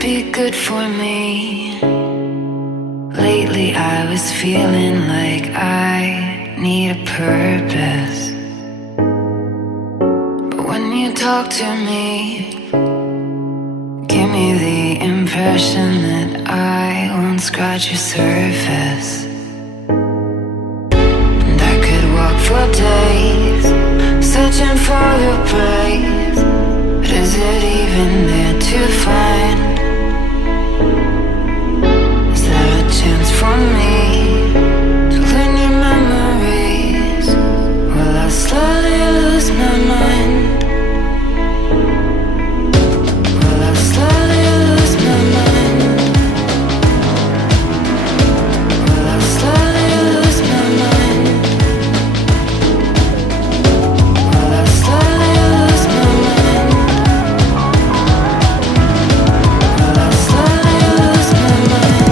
Be good for me. Lately I was feeling like I need a purpose. But when you talk to me, give me the impression that I won't scratch your surface. And I could walk for days, searching for your praise. But is it even there to find? Chance for me to learn your memories. Will I slowly lose my mind? Will I slowly lose my mind? Will I slowly lose my mind? Will I slowly lose my mind? Will I slowly lose my mind?